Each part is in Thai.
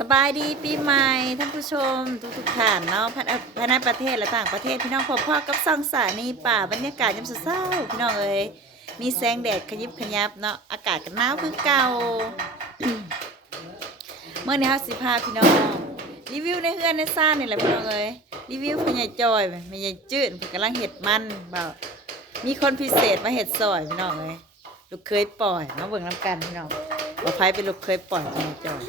สบายดีปีใหม่ท่านผู้ชม ทุกทุกท่านเนาะภายในประเทศและต่างประเทศพี่น้องพบพ่อกับซองสานีป่าบรรยากาศยามเช้าพี่น้องเอ้ยมีแสงแดดขยิบขยับเนาะอากาศก็หนาวคือเก่าเมื่อนี้ครับสิพาพี่น้องรีวิวในเฮือนในซ่านนี่แหละพี่น้องเอ้ยรีวิวพญายจอยพญายจืดพิ่กำลังเห็ดมันเบามีคนพิเศษมาเห็ดซอยพี่น้องเอ้ยลูกเคยปล่อยมาเบิ่งน้ำกันพี่น้องว่าไผเป็นลูกเคยปล่อยพญายจอย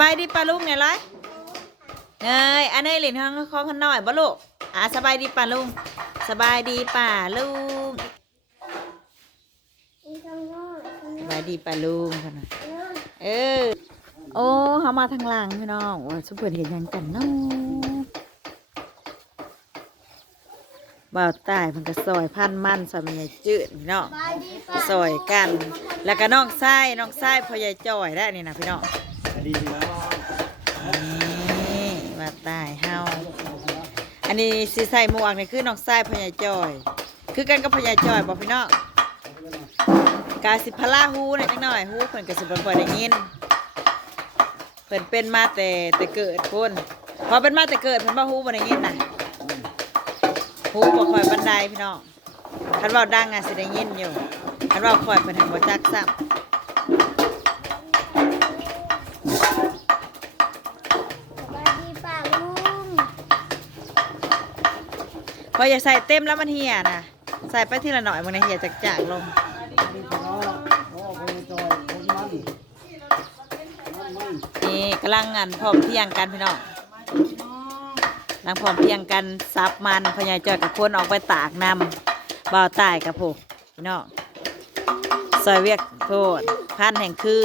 บายดีป้าลุงเนี่ยไรเนยอันนี้หลินห้องคองขนหน่อยบ่ลูกอ่าสบายดีป้าลุงสบายดีป้าลุงสบายดีป้าลุงค่ะนะเออ โอ้เขามาทางหลังพี่น้องว่าสุเพิ่นเห็นหยังกันเนาะบ่าวใต้เพิ่นก็ซอยพันมันซอยมันใหญ่จืดพี่น้องซอยกัน แล้วก็น้องไส้น้องไส้พ่อใหญ่จ่อยได้นี่นะพี่น้องดีแล้วนี่มา ตายเฮาอันนี้สีใส่หมวกนี่คือน้องทรายพญาจอย คือกันกับพญาจอยบอกพี่น้องกาสิพลาฮูหน่อยจังหน่อยฮูเพิ่นก็สิบ่ค่อยได้ยินเพิ่นเป็นมาแต่แต่เกิดพุ่นพอเป็นมาแต่เกิดเพิ่นบ่ฮู้บ่ได้ยินน่ะฮู้บ่ค่อยบันไดพี่น้องคันเว้าดังอะสิได้ยินอยู่คันเว้าค่อยเพิ่นหังบ่จักซ้ำ พออย่าใส่เต็มแล้วมันเหี่ยนะใส่ไปทีละหน่อยมันเหี่ยจากจากๆลงนี่กำลังงานพร้อมเพียงกันพี่น้องกำลังพร้อมเพียงกันซับมันพญายจอยกับคนออกไปตากนำบ่าวใต้กับผูกพี่น้องซอยเวียกโทษพันแห่งคือ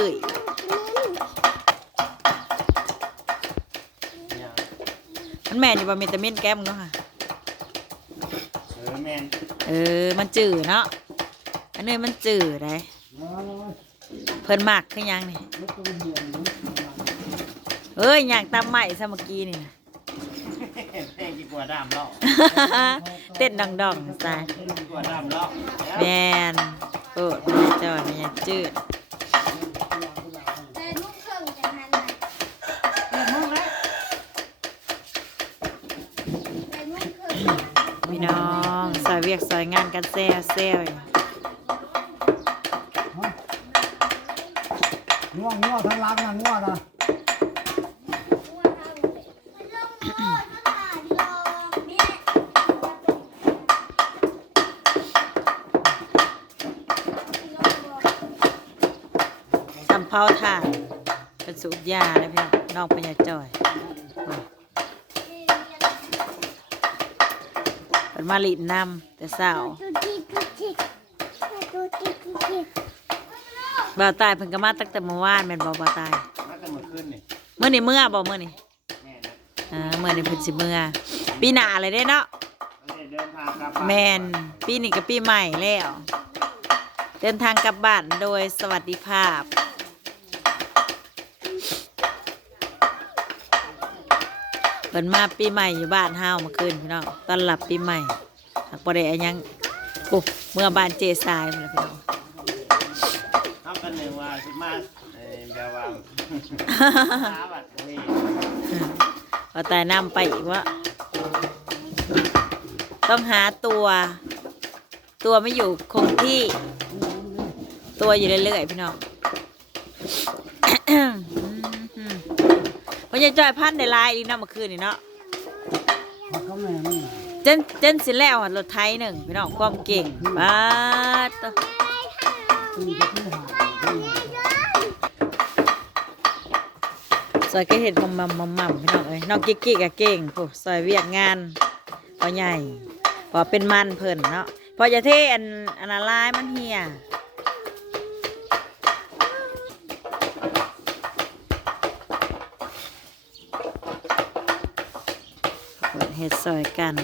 มันแม่นอยู่บ่มีแตามินแก้มงเนาะค่ะ มนเออ มันจืดเนาะ อันนี้มันจืดได้น้อยเพิ่นมากคือหยังนี่ รถตัวเหี่ยนเอ้ยอย่างตามใหม่ซะเมื่อกี้นี่นะเต้กี่กว่าดำแล้วเต้นดองดองๆซะเต้กี่กว่าดำแล้วแมนโอ้ไม่จอยไม่ยังจืดพี่น้องซอ ยเวียกซอยงานกันแซ่แซ่อยู่ง่วงง่วงทางล้างนะง่วงนะสำเภาถ่านเป็นสูบยาเลยพี่น้องน้องพญาจอย เป็นมาลินนำแต่เศร้าบ่าวตายเพิ่นก็มาตั้งแต่เมื่อวานแม่นบ่บ่าวตายมากันเมื่อคืนนี่เมื่อนี่เมื่อบ่เมื่อนี่แม่นะอ่าเมื่อนี่เพิ่นสิเมื่อปีหน้าเลยเด้เนาะเดินทางกลับแมนปีนี้ก็ปีใหม่แล้ว เดินทางกลับบ้านโดยสวัสดิภาพ เปินมาปีใหม่อยู่บ้านเฮาเมื่อคืนพี่น้องต้อนรับปีใหม่หากบ่ได้อันหยังโอ้เมื่อบ้านเจสายมาแล้วพี่น้องทำกันหนึ่งว่าสิมาเอ่อแบบว่าหาบัตรนี่เอาแต่นำไปอีกว่าต้องหาตัว ตัวไม่อยู่คงที่ ตัวอยู่เรื่อยๆพี่น้อง วันยายจอยพันได้ลายอีกเนาะเมื่อคืนนี่เนาะเขาก็แม่นี่เจนเจนสิแล้วอะรถไทยหนึ่งพี่น้องความเก่งป้าดตัวตีจะที่หาซอยก็เห็นมัมมัมมัมมัมพี่น้องเอ้ยน้องกิ๊กกิ๊กอะเก่งโอ้ซอยเวียกงานพอใหญ่พอเป็นมันเพิ่นเนาะพอจะเทอันอันละลายมันเหี่ย เห็ดซอยกัน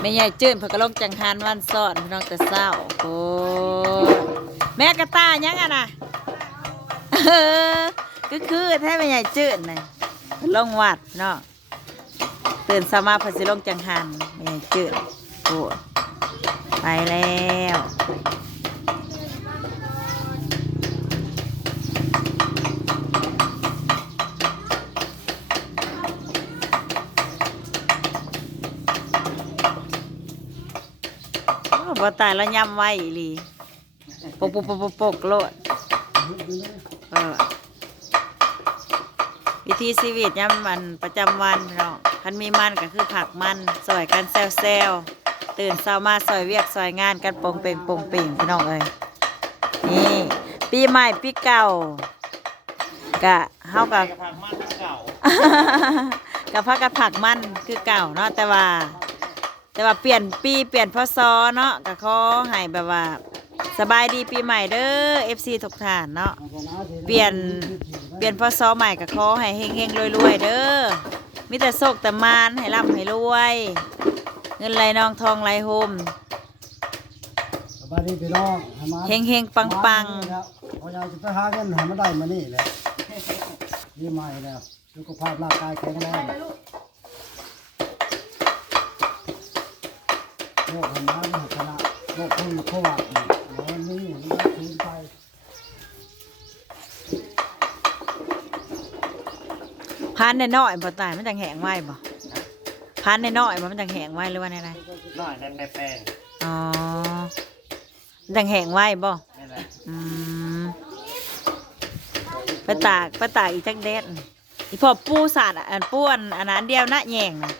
แม่ใหญ่จื้นเพิ่นกะลงจังหันวันซ้อนพี่น้องแต่เศร้าโอ้แม่กระตายังอะนะ ก็คือแท้แม่ใหญ่จื้นน่ะเพิ่นลงวัดพี่น้องตื่นสมาพิ่นสิลงจังหันใหญ่จื้นโอ้ไปแล้วบ่ตายแล้วยำไว้อีลีปกปกปกปกปกโลด เออวิธีชีวิตยามมันประจำวันพี่น้องคันมีมันก็คือผักมันซอยกันแซวแซวๆตื่นเช้ามาซอยเวียกซอยงานกันโปงเป่งโปงเป่งพี่น้องเอ้ยนี่ปีใหม่ปีเก่ากะเฮากับกระพักมันเก่ากับพักกันผักมันคือเก่าเนาะแต่ว่า แต่ว่าเปลี่ยนปีเปลี่ยนพศเนาะก็ขอให้แบบว่า สบายดีปีใหม่เด้อ FC ทุกท่านเนาะเปลี่ยนเปลี่ยนพศใหม่ก็ขอให้เฮงๆรวยๆเด้อมีแต่โชคแต่มานให้ร่ำให้รวย เงินไหลนองทองไหลโฮมสบายดีพี่น้องให้มาเฮงๆปังแล้วพอยายจะไปหาเงินให้มันได้มานี่แหละนี่ใหม่แล้วสุขภาพร่างกายแข็งแรงโรคหันมาไม่ชนะ โรคพึ่งโควิดนี่มันนี่มันก็คืนไปๆพานในน้อยๆบ่ตายมันจังแหงไว้บ่พานในน้อยๆบ่มันจังแหงไว้หรือว่าไงหน่อยในแป้งๆอ๋อมันจังแหงไว้บ่นี่แหละอืมไปตากไปตากอีกจักเด็ดอีพอปูสาดอันปูอันอันนั้นเดียวนะแยงนะ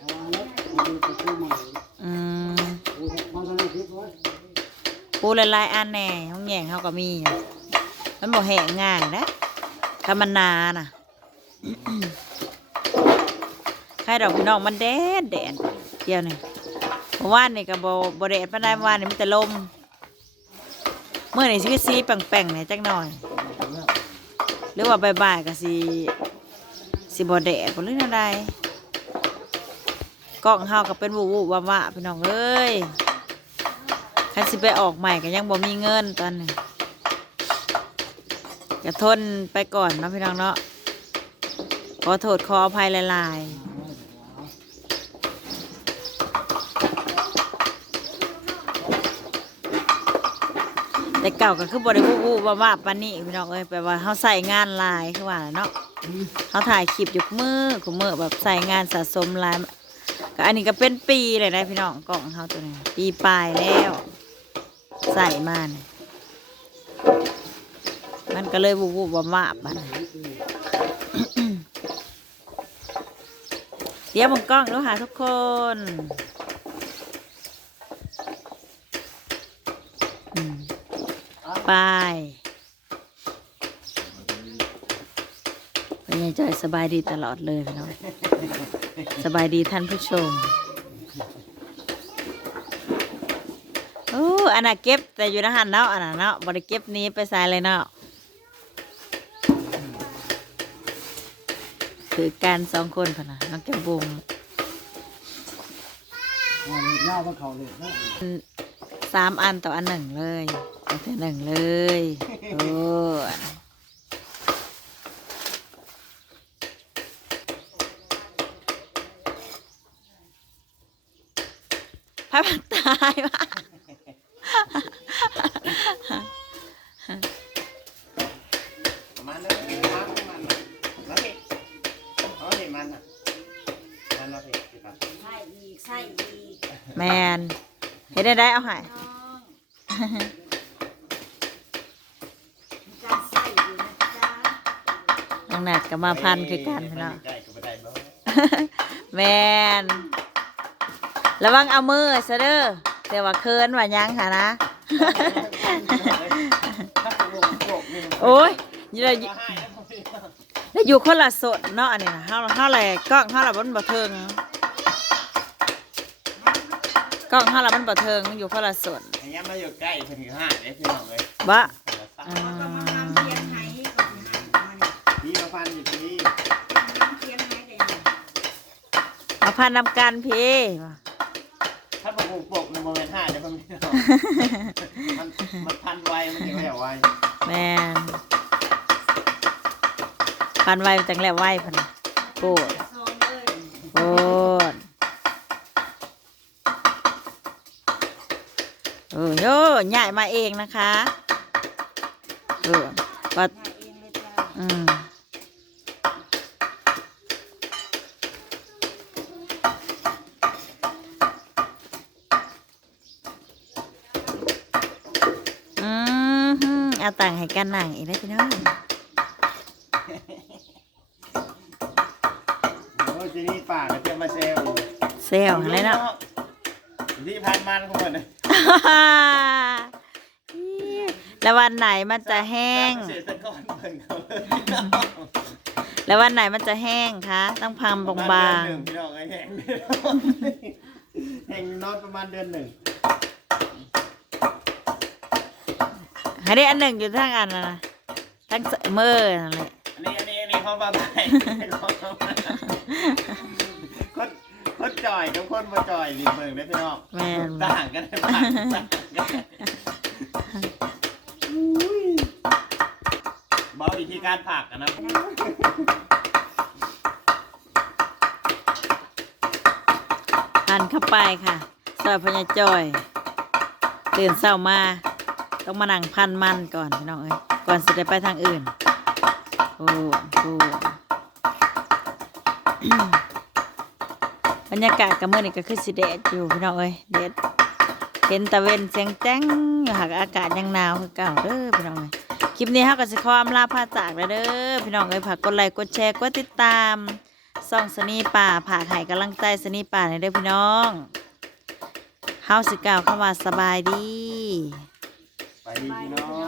เอาละมาดูตัวผู้ใหม่ อืม ดูมันก็เลยคิดไว้ ปู หลายๆอันแน่ห้องแยงเขาก็มี มันบ่แห้งง่ายนะถ้ามันนาน่ะใครดอกพี่น้องมันแดดแดดเดียวนี่เมื่อวานนี่ก็บ่บ่แดดปานใดเมื่อวานนี่มันแต่ลมเมื่อนี่สิคือสีแป่งๆเนี่ยจักหน่อย หรือว่าบ่ายๆก็สิสิบ่แดดบ่หรืออะไรกล้องเฮาก็เป็นวูวูว่าว่าพี่น้องเอ้ย คันสิไปออกใหม่ก็ยังบ่มีเงินตอนนี้ก็ทนไปก่อนนะพี่น้องเนาะขอโทษขออภัยหลายๆแต่เก่าก็คือบ่ได้วูวูว่าว่าปานนี้พี่น้องเอ้ยแปลว่าเฮาใส่งานลายคือว่าเนาะเขาถ่ายคลิปยู่มือของมือแบบใส่งานสะสมลายก็อันนี้ก็เป็นปีเลยนะพี่น้องกล่องเขาตัวนี้ปีปลายแล้ว ใส่มาเนี่ยมันก็เลยวูบวูบว่าบมันเดี๋ยวมึงกล้องดูหาทุกคนไปเป็นไงจอยสบายดีตลอดเลยพี่น้องสบายดีท่านผู้ชม โอ้อันน่ะเก็บแต่อยู่ในหันเนาะอันน่ะเนาะบริเก็บนี้ไปใส่เลยเนาะคือการสองคนพะนะน้องแก้มบุมหน้าว่าเขาเลยนะสามอันต่ออันหนึ่งเลยเอาแต่หนึ่งเลยโอ้พระพักตายวะ ประมาณนั้นมันมันแล้วพี่เขาเห็นมันอะมันเราเห็นสิครับใส่อีกใส่อีกแมนเห็นได้ได้เอาใหายน้องมีการใส่อยู่นะจ๊ะน้องแนทกับมาพันคือกันพี่น้องใจกับบันไดบ่แมนระวังเอามือซะเด้อแต่ว่าเคินว่าหยังค่ะนะ โอ้ยอยู่ได้อยู่ได้อยู่คนละสดเนาะอันนี้นะเฮาเฮาแหละกล้องเฮาละมันบ่เทิงกล้องเฮาละมันบ่เทิงมันอยู่คนละสดอันนี้มาอยู่ใกล้ถึงห้าเลยพี่น้องเลยบ่ก็มาทำเทียนไห้ก็สิให้มันพี่มาพันอยู่ที่นี่ทำเทียนไห้ได้ยังมาพันนำกันพี่ถ้าผมปลูกปลูกในโมเมนต์ห้าเดี๋ยวมันไม่เอามันมันพันไวมันถึงไม่เอาไว แม่นปันไวจังแล้วไวพันน่ะโกดซองเลยโกดเออโยย้ายมาเองนะคะ เออว่าหาเองเลยจ้าอืมอืมฮึเอา ต่างค์ให้กันหนังอีกแล้วพี่น้องโอ้ยจีนี่ปากก็จะมาเซลเซลอะไรเนาะที่พันมันของมันเลยแล้ววันไหนมันจะแห้ง เสียตะก้อนเพิ่นเขาเลยแล้ววันไหนมันจะแห้งคะต้องพังบางประมาณเดือนหนึ่งพี่น้องไอ้แห้งเดือนแห้งนอนประมาณเดือนหนึ่ง ๆให้ได้อันหนึ่งอยู่ทั้งอันนะนะทั้งเมื่อนั่นแหละอันนี้อันนี้อันนี้เขาบ้าไปคนคนจ่อยกับคนมาจ่อยดีเบิ่งได้พี่น้องแม่นต่างกันได้บ้างต่างกันบอกวิธีการผักอะนะพันเข้าไปค่ะซอยพญาจอย ตื่นเช้ามา ต้องมานั่งพันมันก่อนพี่น้องเอ้ยก่อนจะได้ไปทางอื่นโอ้โหบรรยากาศกับเมื่อนี่ก็คือสิแดดอยู่พี่น้องเอ้ยแดดเห็นตะเวนเสียงแจ้งอยู่หากอากาศยังหนาวคือเก่าเด้อพี่น้องเอ้ยคลิปนี้เฮาก็สิขออำลาพาจากแล้วเด้อพี่น้องเอ้ยฝากกดไลค์กดแชร์กดติดตามส่องสนีป่าผากไห้กำลังใจสนีป่าในอยเด้อพี่น้องเฮาสิกล่าวคำว่าสบายดี ดีพี่น้อง